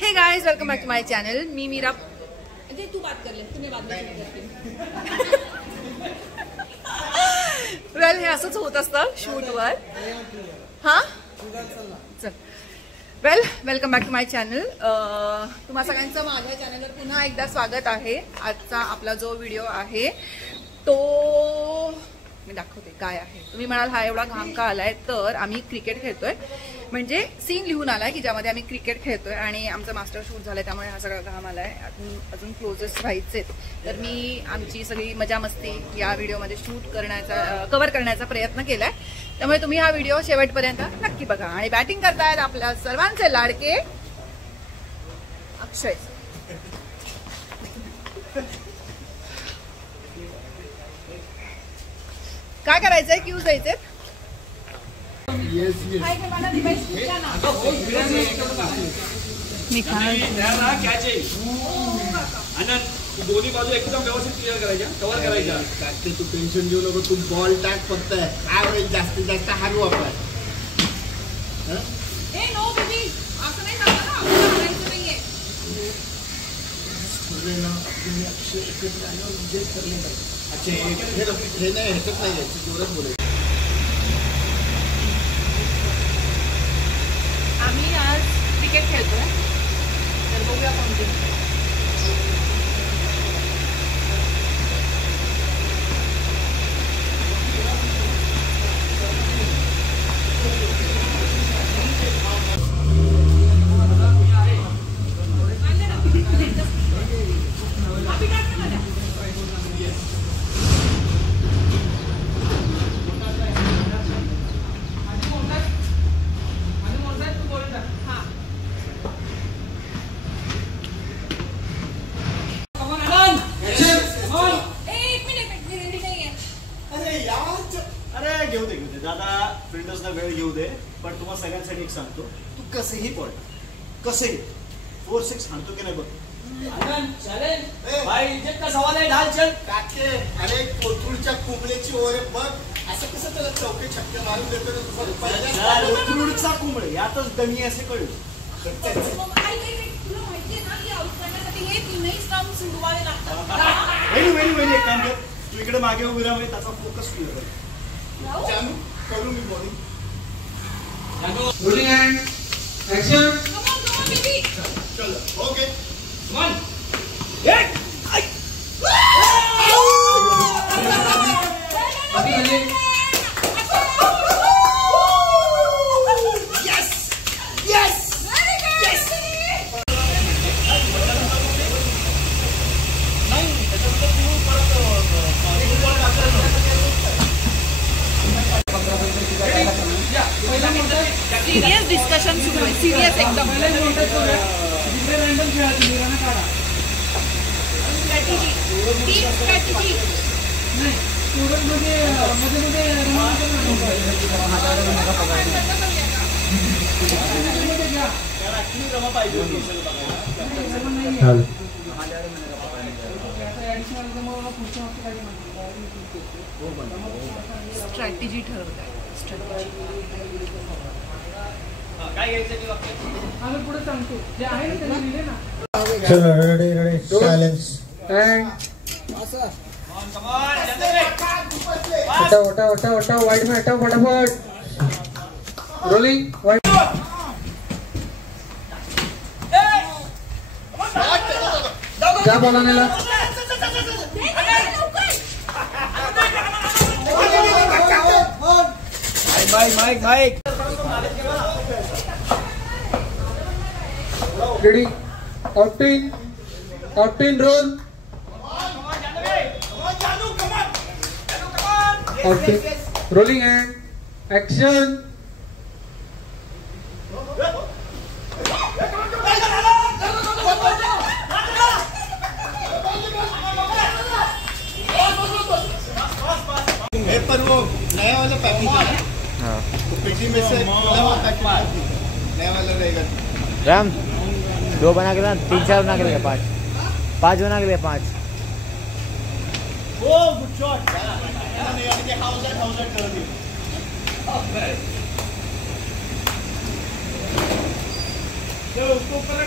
हे guys, welcome back to my channel. मी मीरा। तू बात कर ले, तूने बाद में करती। वेल, हे असंच होत असतं शूटवर। हां चल, well welcome back to my channel. तुम्हा सगळ्यांचं माझ्या चॅनलवर पुन्हा एकदा स्वागत आहे। आजचा आपला जो व्हिडिओ आहे तो मी दाखवते काय आहे। तुम्ही म्हणाल हा एवढा घाम का आलाय, तर आम्ही क्रिकेट खेळतोय, म्हणजे सीन लिहून आलाय की ज्यामध्ये आम्ही क्रिकेट खेळतोय आणि आमचं मास्टर शूट झालंय, त्यामुळे हा सगळा घाम आलाय। अजून क्लोजेस्ट व्हायचे, तर मी आमची सगळी मजा मस्ती या व्हिडिओमध्ये कव्हर करण्याचा प्रयत्न केलाय। त्यामुळे तुम्ही हा व्हिडिओ शेवटपर्यंत नक्की बघा। आणि बॅटिंग करतायत आपल्या सर्वांचे लाडके अक्षय। काय करायचंय? क्यूज द्यायचे? दोन्ही बाजू एकदम व्यवस्थित क्लिअर करायच्या, कव्हर करायच्या। ते तू टेन्शन घेऊ नको, तू बॉल टाक फक्त। काय होईल जास्तीत जास्त हारू आपण। नो बेबी, असं नाही झालं ना, आपल्याला हारायचं नाहीये। अच्छा, हे नाही, ह्याच्यात नाही यायची, जोरात बोलायचं। आम्ही आज क्रिकेट खेळतोय, तर बघूया कोण जिंकतं। घेऊ दे दादा, फ्रेंड्सना वेळ घेऊ दे। पण तुम्हाला सगळ्यांसाठी एक सांगतो, तू कसंही पळ, कसंही 4-6 हाणतो की नाही बघ। भाई इज्जत का सवाल आहे, ढाल चल। काके, अरे कोथरूडच्या कुंबळेची ओरे बघ, असं कसं त्याला चौके छक्के मारून देतो? कोथरूडचा कुंबळे, यातच दणी असे कळलं। तुला माहितीये ना की आउट करण्यासाठी हे तीनही स्टंप सुडवावे लागतात। वेळी एक काम कर, तू इकडे मागे उभी राहा, म्हणजे त्याचा फोकस क्लिअर कर। जानू करू मी bowling. Rolling and action. Come on baby, चलो ओके 1 अभी अली yes yes yes. Serious discussion सुरू आहे, सिरियस एकदम। स्ट्रॅटेजी ठरवत आहे। चलो रेडी साइलेंस एंड हटाओ वाइड में हटाओ फटाफट। Rolling wide. क्या बोला नेला? Mic ready outing roll outing rolling and action. ये पर वो नया वाला पैकेज है, तो पेटी में से नया वाला रहेगा। राम 2 बना के ना, 3-4 बना के देगा, 5 बना के देगा, 5। ओ गुड शॉट। यानी कि हाउस कर दी। उसको ऊपर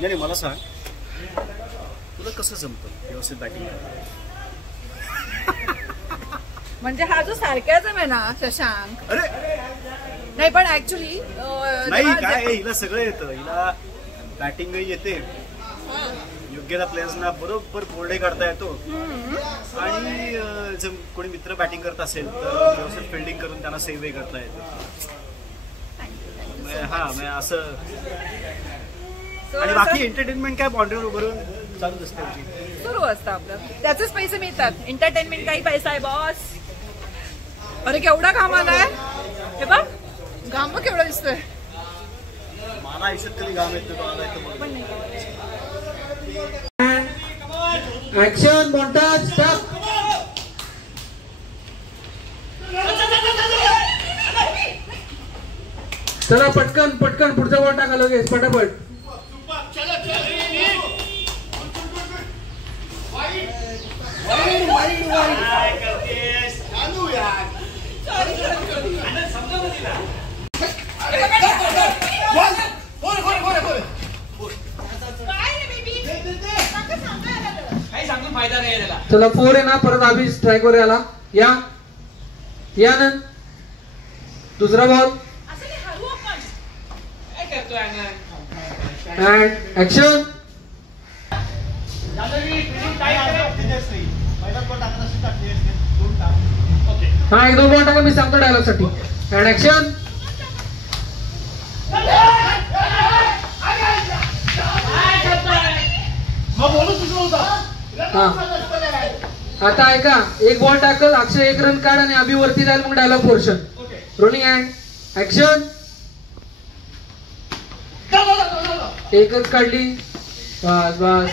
नाही मला सांग, तुला कसं जमतं व्यवस्थित बॅटिंग? म्हणजे हा जो सारख्याजम आहे ना शशांक, अरे नाही पण ऍक्च्युली नाही काय, हिला सगळं येतं. हिला बॅटिंगही येते, योग्य त्या प्लेयर्सना बरोबर बोर्डे काढता येतो, आणि जर कोणी मित्र बॅटिंग करत असेल तर व्यवस्थित फिल्डिंग करून त्यांना सेव्हही करता येतं. हा म्हणजे असं. आणि बाकी एंटरटेनमेंट काय बाउंड्रीवर उभारून चालूच असते, सुरू असतं आपलं. त्याचेच पैसे मिळतात. एंटरटेनमेंट काही पैसा आहे बॉस. अरे केवढा घाम आलाय, हे बघ घाम बघ केवढा दिसतोय. मला आयुष्यात कधी घाम येतो ऍक्शन मोंटाज स्टॉप. चला पटकन पटकन पुढचा बॉल टाका लगेच पटापट. चला 4 आहे ना, परत अभि स्ट्राईक वर आला. या नंद दुसरा बॉल अँड ऍक्शन. हा 1-2 बॉल टाका, मी सांगतो डायलॉग साठी. And action. हा आता ऐका, 1 बॉल टाकल, अक्षय 1 रन काढ आणि अभि वरती जाईल, मग dialogue portion. Rolling and action. एकच काढली, बस बस.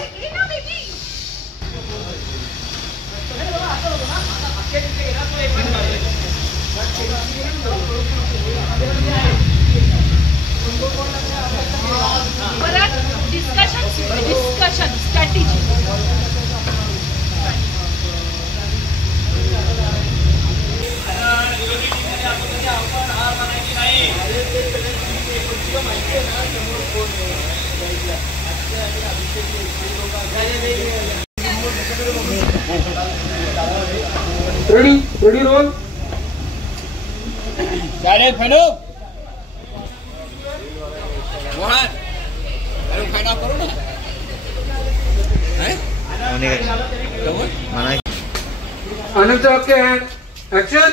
Discussion strategy. Ready roll. अनेकचं वाक्य अँड ऍक्शन.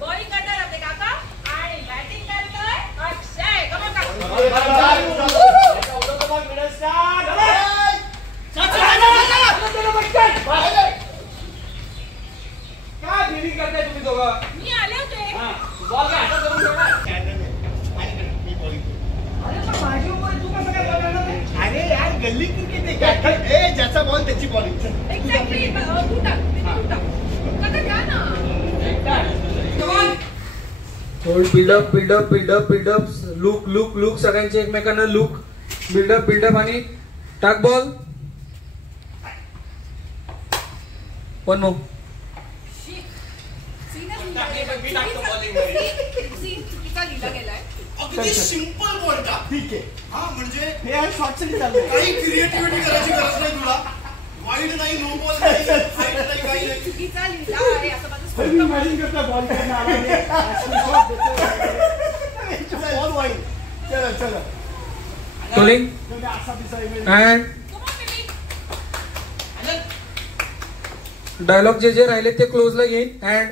बॉलिंग करणार आपले काका आणि बॅटिंग करतोय अक्षय. काय फिल्डिंग करताय तुम्ही दोघं? मी आले होते. बॉल काय हातात धरून ठेवणार? माझी उमर तू कसं काय बघणार नाही? अरे यार गल्ली क्रिकेट आहे, ज्याचा बॉल त्याची बॉलिंग. एक्झॅक्टली. तू टाक. काका द्या ना. Hold buildup buildup buildup buildup. Look look look, सगळ्यांचे एकमेकांना लुक. बिल्डअप बिल्डअप आणि टाक बॉल. 1 more. सिंपल बॉल का ठीक आहे. हा म्हणजे हे शॉर्ट साठी चाललंय, काही क्रिएटिव्हिटी करायची गरज नाही तुला. वाईड नाही, नो बॉल नाही, हाईट नाही, काही नाही. चुकीचा लिहिला आहे असं माझं इमॅजिन करता बॉल करणार बॉल वाईड. चला चला रोलिंग असा दिसायला अँड डायलॉग जे राहिले ते क्लोजला घेईन. And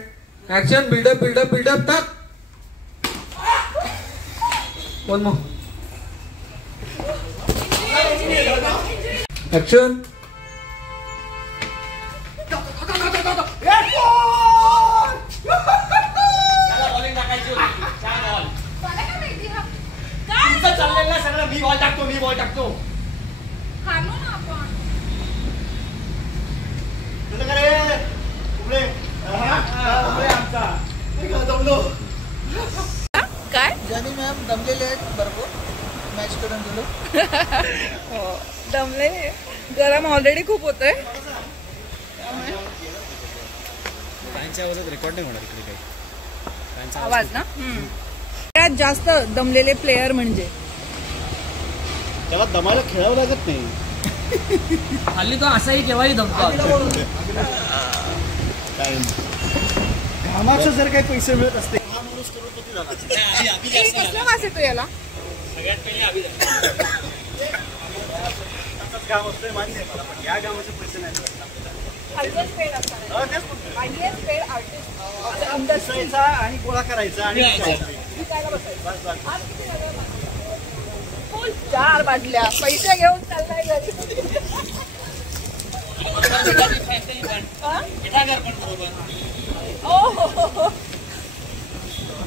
action. Buildup buildup buildup टाक. 1 more. ऍक्शन. बॉलिंग टाकायची होती. 4 बॉल. मला काय माहिती हा काय चाललेला सगळं मी बॉल टाकतो हारलो ना आपण. तुझं काय रे? उघडे. आमचा दमलो. काय ज्याने मॅम दमलेले आहेत भरपूर मॅच करून गेलो. दमले, गरम ऑलरेडी खूप होतंय. फॅनच्या आवाजात रेकॉर्ड नाही होणार इकडे काही. फॅनचा आवाज ना सगळ्यात जास्त दमलेले प्लेयर म्हणजे त्याला दमायला खेळावं लागत नाही. हल्ली तो असाही केव्हाही दमतो. काय घामाचं जर काही पैसे मिळत असते हा माणूस करोडपती झाला. कसला वास येतो याला? काम असतोय मान्य आहे मला, पण या कामाचे पैसे नाही मिळत आपल्याला. तेच म्हणतो. बसायचा आणि गोळा करायचा आणि फुल 4 बाटल्या पैसे घेऊन चाललाय घरी.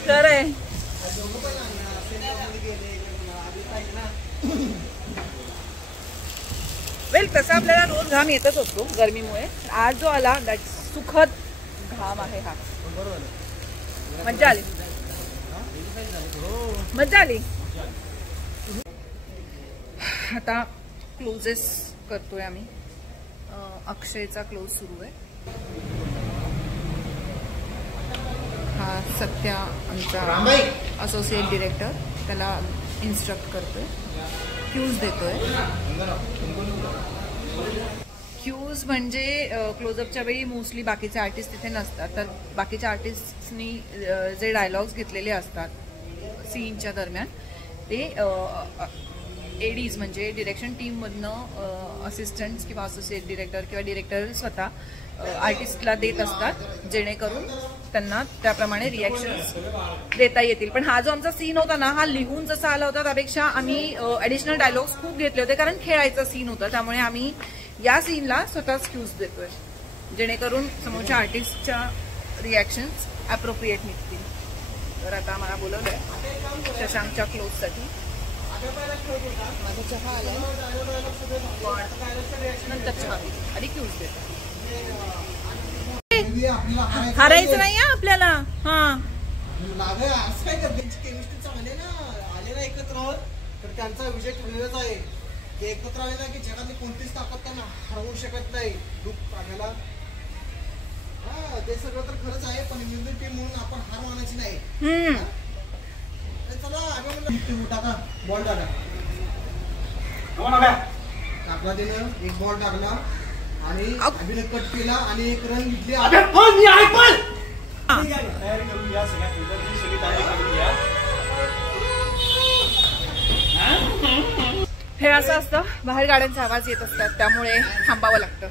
खरंय. वेल तसा आपल्याला रोज घाम येतच असतो गरमीमुळे. आज जो आला दॅट सुखद घाम आहे हा. मज्जा आली, मज्जा आली. आता क्लोजेस करतोय आम्ही. अक्षयचा क्लोज सुरू आहे. हा सत्या आमचा असोसिएट डिरेक्टर, त्याला इन्स्ट्रक्ट करतोय, क्यूज देतोय. क्यूज म्हणजे क्लोजअपच्या वेळी मोस्टली बाकीचे आर्टिस्ट तिथे नसतात, तर बाकीच्या आर्टिस्टनी जे डायलॉग्स घेतलेले असतात सीनच्या दरम्यान ते एडीज म्हणजे डिरेक्शन टीममधनं असिस्टंट्स किंवा असोसिएट डिरेक्टर किंवा डिरेक्टर स्वतः आर्टिस्टला देत असतात, जेणेकरून त्यांना त्याप्रमाणे रिॲक्शन्स देता येतील. पण हा जो आमचा सीन होता ना, हा लिहून जसा आला होता त्यापेक्षा आम्ही ॲडिशनल डायलॉग्स खूप घेतले होते, कारण खेळायचा सीन होता. त्यामुळे आम्ही या सीनला स्वतःच क्यूज देतोय, जेणेकरून समोरच्या आर्टिस्टच्या रिॲक्शन्स ॲप्रोप्रिएट निघतील. तर आता मला बोलवलंय शशांकच्या क्लोजसाठी. माझा चहा आलाय, नंतर चहा आधी क्यूज देतो. हारायचं नाही आपल्याला. हा असं काय करते केमिस्ट्री चांगले ना, आले ना एकत्र तर त्यांचा विजय ठरलेलाच आहे. ते एकत्र आले ना की जगातली कोणतीच ताकद त्यांना हरवू शकत नाही. दुःख प्राण्याला हा ते सगळं तर खरंच आहे, पण म्युझिक टीम म्हणून आपण हार मानायची नाही. चला टाका बॉल टाका. टाकला त्यानं एक बॉल टाकला आणि अभिनय कट केला आणि एक रन घेतली. तयारी करून घ्या, सगळ्या फिल्डरची सगळी तयारी करून घ्या. हे असं असतं, बाहेर गाड्यांचे आवाज येत असतात, त्यामुळे थांबावं लागतं.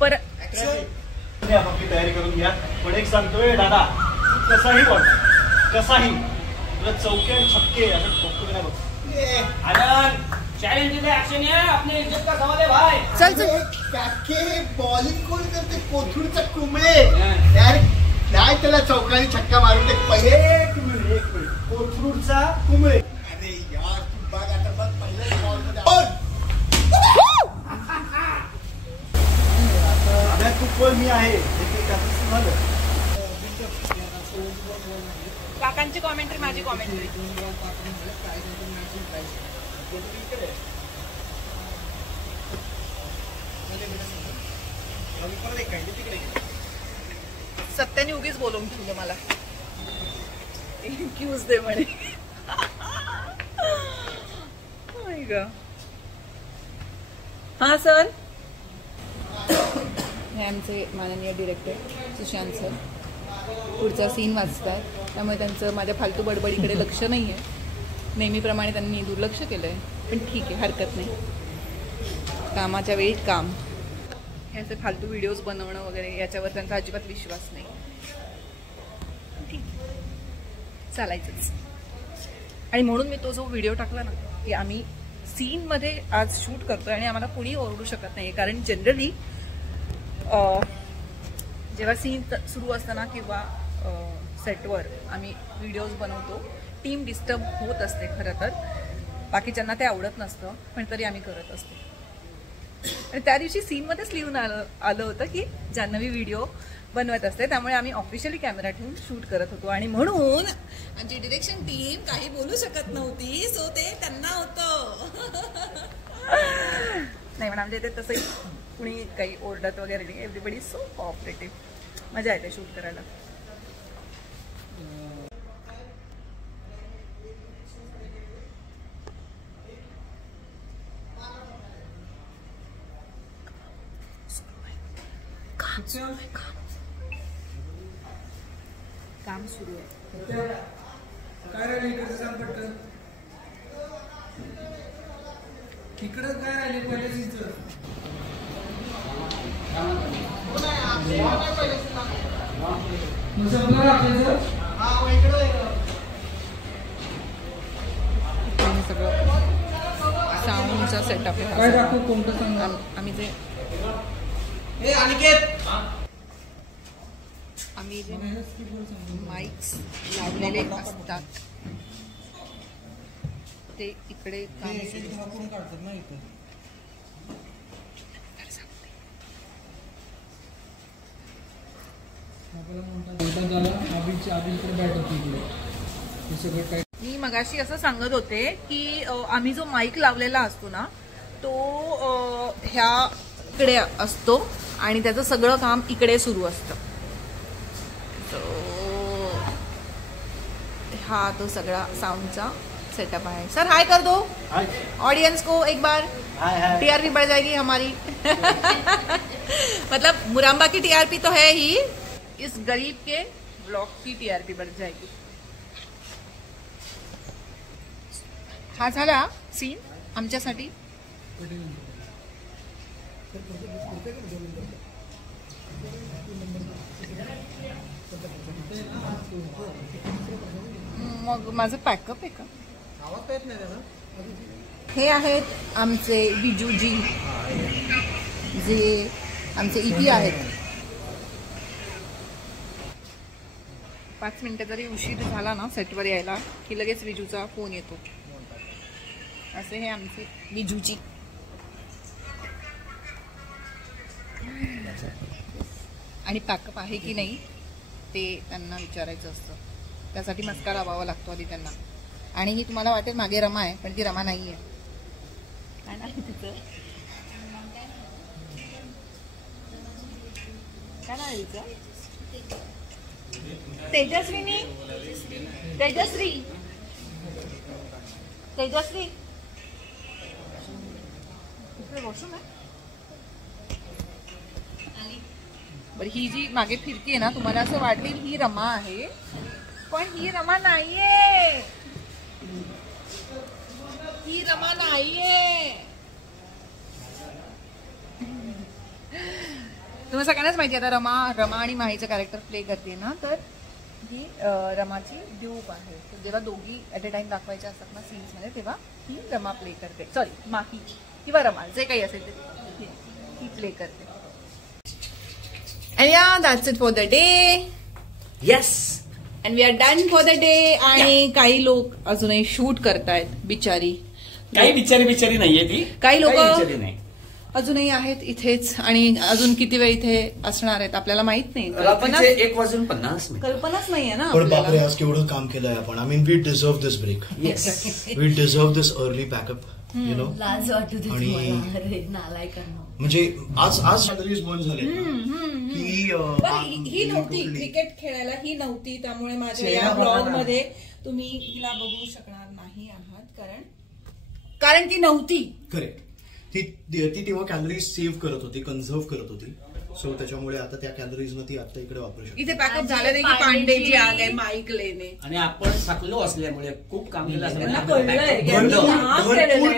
परत आपली तयारी करून घ्या. पण एक सांगतोय दादा, कसाही बॉल कसाही तुला चौके आणि छक्के असं ठोकतो नाही बघ. चॅलेंज ऍक्शन है, अपने इज्जत का सवाल है भाई. चल चल. काके बॉलिंग कोण करते? कोथरूडचा कुंबळे यार, काय त्याला चौकाने छक्का मारून ते पहिले. एक मिनिट कोथरूडचा कुंबळे. अरे यार तू बघ आता बघ पहिल्याच बॉलमध्ये तू कोण मी आहे त्याचं झालं. काकांची कॉमेंट्री, माझी कॉमेंट्री. सत्याने उगीच बोलवून ठेवलं मला, क्यूज दे म्हणे. हा सर, हे आमचे माननीय डिरेक्टर सुशांत सर पुढचा सीन वाचतात, त्यामुळे त्यांचं माझ्या फालतू बडबडीकडे लक्ष नाही आहे. नेहमीप्रमाणे त्यांनी दुर्लक्ष केलं आहे, पण ठीक आहे, हरकत नाही. कामाच्या वेळी काम. हे असे फालतू व्हिडिओज बनवणं वगैरे याच्यावर त्यांचा अजिबात विश्वास नाही. ठीक चालायचंच. आणि म्हणून मी तो जो व्हिडिओ टाकला ना, की आम्ही सीनमध्ये आज शूट करतोय आणि आम्हाला कुणी ओरडू शकत नाही, कारण जनरली जेव्हा सीन सुरू असताना किंवा सेटवर आम्ही व्हिडिओज बनवतो, टीम डिस्टर्ब होत असते खरं तर. बाकीच्यांना ते आवडत नसतं, पण तरी आम्ही करत असतो. आणि त्या दिवशी सीनमध्येच लिहून आलं होतं की जान्हवी व्हिडिओ बनवत असते, त्यामुळे आम्ही ऑफिशियली कॅमेरा ठेवून शूट करत होतो. आणि म्हणून आमची डिरेक्शन टीम काही बोलू शकत नव्हती, सो ते त्यांना होतं. नाही पण आमच्या इथे तसंही कुणी काही ओरडत वगैरे नाही. Everybody so cooperative. मजा येते शूट करायला. काम सुरू आहे. काय राहिले इकडचं सांग पटकन. इकडं काय राहिले पहिल्या सीनचं. सगळं साऊंडचा सेटअप आहे. काय दाखवू कोणतं सांग. आम्ही जे माइक्स लावलेले असतात ते इकडे काढतात ना इथे. मी मगाशी असं सांगत होते की आम्ही जो माईक लावलेला असतो ना तो ह्याकडे असतो आणि त्याचं सगळं काम इकडे सुरू असतं. हा तो सगळा साउंडचा सेटअप है. सर हाय कर दो ऑडियंस को एक बार. टीआरपी बढ़ जाएगी हमारी. मतलब मुराम्बा की टीआरपी तो है ही, इस गरीब के ब्लॉग की टीआरपी बढ़ जाएगी. हा झाला सीन आमच्यासाठी. मग माझं पॅकअप आहे का. हे आहेत आमचे बिजूजी जे आमचे इटी आहेत. 5 मिनिटं जरी उशीर झाला ना सेटवर यायला की लगेच बिजूचा फोन येतो. असे हे आमचे बिजूजी. आणि पॅकअप आहे की नाही ते त्यांना विचारायचं असतं. त्यासाठी मस्का लावावा लागतो आधी त्यांना. आणि ही तुम्हाला वाटेल मागे रमा आहे पण ती रमा नाही आहे. काय नाव तिचं. काय नाव आहे तिचं. तेजस्विनी. तेजश्री. तेजश्री. वॉशरूम आहे. बरं ही जी मागे फिरतीये ना तुम्हाला असं वाटेल ही रमा आहे पण ही रमा नाहीये. ही रमा नाहीये. तुम्हाला सगळ्यांनाच माहिती आता रमा आणि माहीचं कॅरेक्टर प्ले करते ना तर ही रमाची ड्यूप आहे. जेव्हा दोघी ॲट अ टाइम दाखवायच्या असतात ना सीन्स मध्ये तेव्हा ही रमा प्ले करते. सॉरी माही किंवा रमा जे काही असेल ते ही प्ले करते. And yeah, that's it for the day. Yes. And we are done for the day. आणि काही लोक अजूनही शूट करतायत बिचारी. काही बिचारी नाहीये ती. काही लोक नाही अजूनही आहेत इथेच आणि अजून किती वेळ इथे असणार आहेत आपल्याला माहित नाही. 1:50 कल्पनाच नाहीये ना. पण बापरे आज केवढं काम केलंय आपण. I mean we deserve this break. We deserve this early pack up. You know. लाज वाटू दे तुम्हाला रे नालायकांना. म्हणजे आज सॅलरीज बंद झाले. ही नव्हती क्रिकेट खेळायला ही नव्हती त्यामुळे माझ्या या ब्लॉग मध्ये तुम्ही हिला बघू शकणार नाही आहात कारण ती नव्हती. करेक्ट. ती तेव्हा कॅलरीज सेव्ह करत होती, कन्झर्व करत होती. सो त्याच्यामुळे आता त्या कॅलरीज न ती आता इकडे वापरू शकते. इथे पॅकअप झालं नाही की पांडेजी आले माईक लेने. आणि आपण साकलो असल्यामुळे खूप काम केलं भरपूर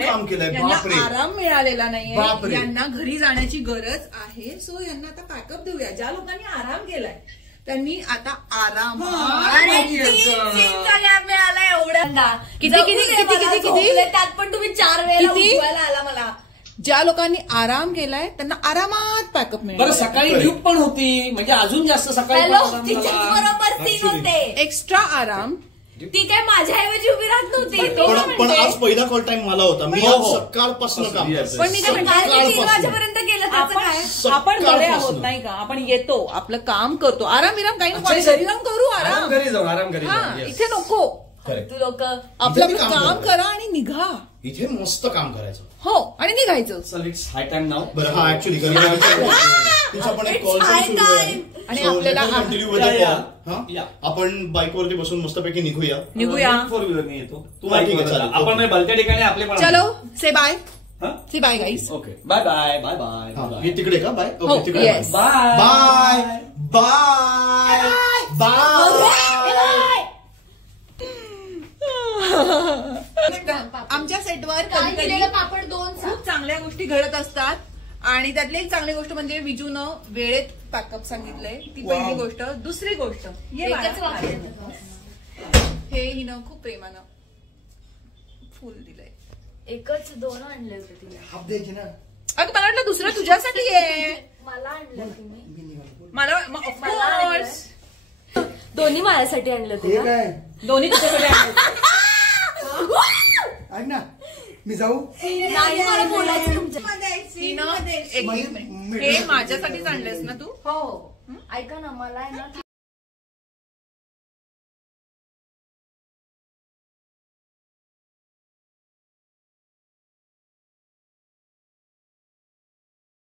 काम केलंय. बापरे. आराम मिळालेला नाहीये. यांना घरी जाण्याची गरज आहे. सो यांना आता पॅकअप देऊया. ज्या लोकांनी आराम केलाय त्यांनी आता आराम. मिळाला एवढा किती त्यात पण तुम्ही 4 वेळेला उठवायला आला मला. ज्या लोकांनी आराम केलाय त्यांना आरामात पॅकअप मिळाला. बरं सकाळी ड्यूप पण होती म्हणजे अजून जास्त सकाळी बरोबर सीन होते. एक्स्ट्रा आराम ती काय माझ्याऐवजी उभी राहत नव्हती. पण आज पहिला कॉल टाइम मला होता. मी आज सकाळपासून काम करतो. पण मी काय म्हणते, 3 वाजेपर्यंत गेलं त्याचं काय? आपण बरे आहोत नाही का? आपण येतो, आपलं काम करतो, आराम विराम काही नको, घरी जाऊन करू आराम. घरी जाऊ आराम घरी हा, जाऊ. इथे नको. तू लोक आपलं काम करा आणि निघा. इथे मस्त काम करायचं. हो, आणि निघायचं. चल इट्स हाय टाइम नाव. बरं हा ऍक्च्युली तिचा पण एक कॉल सुरू आहे. आणि आपल्याला कंटिन्यू आपण बाईकवरती बसून मस्तपैकी निघूया. 4 व्हीलरने येतो. तू हा, ठीक आहे, बाईक चालेल. आपण नाही भलत्या ठिकाणी आपले पण चलो से बाय. हा? Say bye guys. Okay bye bye bye bye हा, हे तिकडे का बाय? हो, ओके तिकडे yes. Bye bye bye bye. आमच्या सेटवर काय केलेलं पापड 2 खूप चांगल्या गोष्टी घडत असतात. आणि त्यातली एक चांगली गोष्ट म्हणजे विजूनं वेळेत पॅकअप सांगितलंय. ती पहिली गोष्ट. दुसरी गोष्ट, ये बाळा. एकच वाक्य. हे हिनं खूप प्रेमानं फुल दिलंय. एकच 2 आणले होते तिने. हाफ द्यायची ना. अगं मला वाटलं दुसरं तुझ्यासाठी आहे. मला आणलं तुम्ही. मला ऑफकोर्स दोन्ही माझ्यासाठी आणलं हे होते. काय दोन्ही तुझ्यासाठी आहे. ऐक ना, मी जाऊ. नाही मला बोलायचं तुमच्या. हिनं एक मिनिट. हे माझ्यासाठीच आणलंयस ना तू? हो ऐका ना मला आहे ना